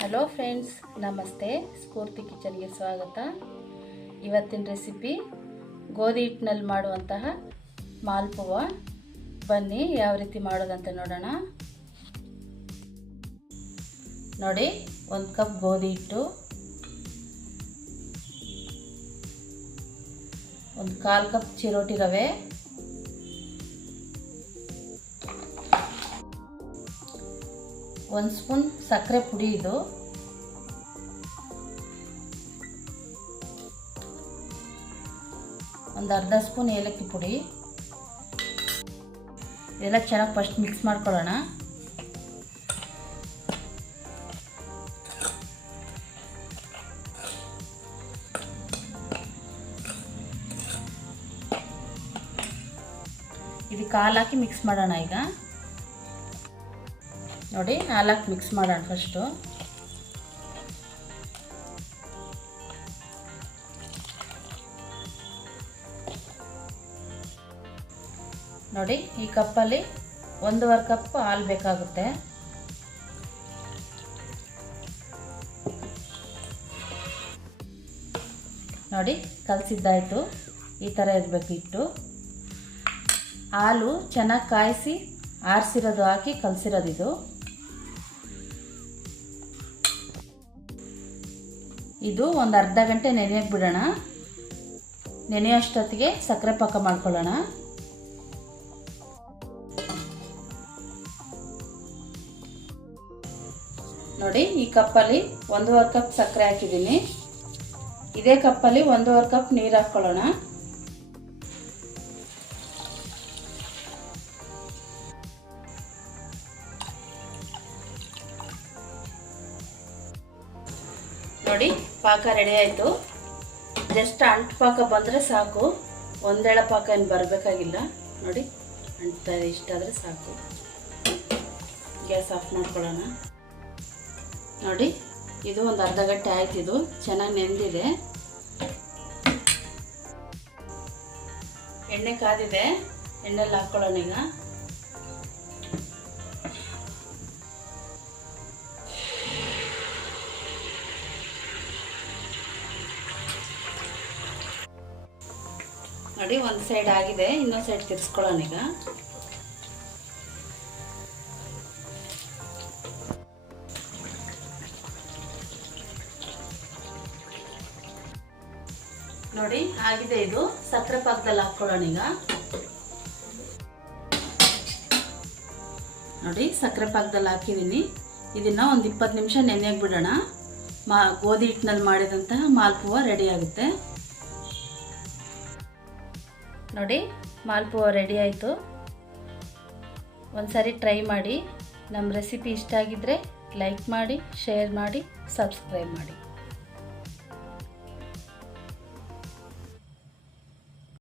Hello friends, ನಮಸ್ತೆ. ಸ್ಫೂರ್ತಿ ಕಿಚನ್ಗೆ ಸ್ವಾಗತ. ಇವತ್ತಿನ ರೆಸಿಪಿ, ಗೋಧಿ ಹಿಟ್ಟಿನಲ್ಲಿ ಮಾಡುವಂತಹ ಮಾಲ್ಪುವ. ಬನ್ನಿ, ಯಾವ ರೀತಿ ಮಾಡೋದಂತ ನೋಡೋಣ. ನೋಡಿ, ಒಂದು ಕಪ್ ಗೋಧಿ ಹಿಟ್ಟು. ಒಂದು ಕಾಲು ಕಪ್ ಚಿರೋಟಿ ರವೆ. ಒಂದು ಸ್ಪೂನ್ ಸಕ್ಕರೆ ಪುಡಿ ಇದು. ಒಂದು ಅರ್ಧ ಸ್ಪೂನ್ ಏಲಕ್ಕಿ ಪುಡಿ. ಎಲ್ಲ ಚೆನ್ನಾಗಿ ಫಸ್ಟ್ ಮಿಕ್ಸ್ ಮಾಡ್ಕೊಳ್ಳೋಣ. ಇದಕ್ಕೆ ಕಾಲು ಹಾಕಿ ಮಿಕ್ಸ್ ಮಾಡೋಣ ಈಗ. ನೋಡಿ, ನಾಲ್ಕು ಮಿಕ್ಸ್ ಮಾಡೋಣ ಫಸ್ಟು ನೋಡಿ, ಈ ಕಪ್ಪಲ್ಲಿ ಒಂದೂವರೆ ಕಪ್ ಹಾಲು ಬೇಕಾಗುತ್ತೆ. ನೋಡಿ, ಕಲಸಿದ್ದಾಯಿತು. ಈ ಥರ ಇರಬೇಕು ಇಟ್ಟು ಹಾಲು ಚೆನ್ನಾಗಿ ಕಾಯಿಸಿ ಆರಿಸಿರೋದು ಹಾಕಿ ಕಲಸಿರೋದು ಇದು ಒಂದು ಅರ್ಧ ಗಂಟೆ ನೆನೆಯಕ್ಕೆ ಬಿಡೋಣ. ನೆನೆಯೋಷ್ಟೊತ್ತಿಗೆ ಸಕ್ಕರೆ ಪಾಕ ಮಾಡ್ಕೊಳ್ಳೋಣ. ನೋಡಿ, ಈ ಕಪ್ಪಲ್ಲಿ ಒಂದೂವರೆ ಕಪ್ ಸಕ್ಕರೆ ಹಾಕಿದ್ದೀನಿ. ಇದೇ ಕಪ್ಪಲ್ಲಿ ಒಂದೂವರೆ ಕಪ್ ನೀರು ಹಾಕ್ಕೊಳ್ಳೋಣ. ನೋಡಿ, ಪಾಕ ರೆಡಿ ಆಯಿತು. ಜಸ್ಟ್ ಅಂಟು ಪಾಕ ಬಂದರೆ ಸಾಕು. ಒಂದೆಳೆ ಪಾಕ ಏನು ಬರಬೇಕಾಗಿಲ್ಲ. ನೋಡಿ, ಅಂಟ್ತಾ ಇಷ್ಟಾದರೆ ಸಾಕು. ಗ್ಯಾಸ್ ಆಫ್ ಮಾಡ್ಕೊಳ್ಳೋಣ. ನೋಡಿ, ಇದು ಒಂದು ಅರ್ಧ ಗಂಟೆ ಆಯ್ತು ಇದು. ಚೆನ್ನಾಗಿ ನೆಂದಿದೆ. ಎಣ್ಣೆ ಕಾದಿದೆ. ಎಣ್ಣೆಲ್ಲಿ ಹಾಕ್ಕೊಳ್ಳೋಣ ಈಗ. ನೋಡಿ, ಒಂದು ಸೈಡ್ ಆಗಿದೆ, ಇನ್ನೊಂದು ಸೈಡ್ ತಿರ್ಸ್ಕೊಳ್ಳೋಣ ಈಗ. ನೋಡಿ, ಆಗಿದೆ ಇದು. ಸಕ್ಕರೆ ಪಾಕದಲ್ಲಿ ಹಾಕ್ಕೊಳ್ಳೋಣ ಈಗ. ನೋಡಿ ಸಕ್ಕರೆ ಪಾಕದಲ್ಲಿ ಹಾಕಿದ್ದೀನಿ. ಇದನ್ನ ಒಂದು ಇಪ್ಪತ್ತು ನಿಮಿಷ ನೆನೆಯಾಗಿ ಬಿಡೋಣ. ಮಾ, ಗೋಧಿ ಹಿಟ್ಟಿನಲ್ಲಿ ಮಾಡಿದಂತಹ ಮಾಲ್ಪುವ ರೆಡಿ ಆಗುತ್ತೆ. ನೋಡಿ ಮಾಲ್ಪುವ ರೆಡಿ ಆಯಿತು. ಒಂದು ಟ್ರೈ ಮಾಡಿ. ನಮ್ಮ ರೆಸಿಪಿ ಇಷ್ಟ ಆಗಿದ್ದರೆ ಲೈಕ್ ಮಾಡಿ ಶೇರ್ ಮಾಡಿ ಸಬ್ಸ್ಕ್ರೈಬ್ ಮಾಡಿ.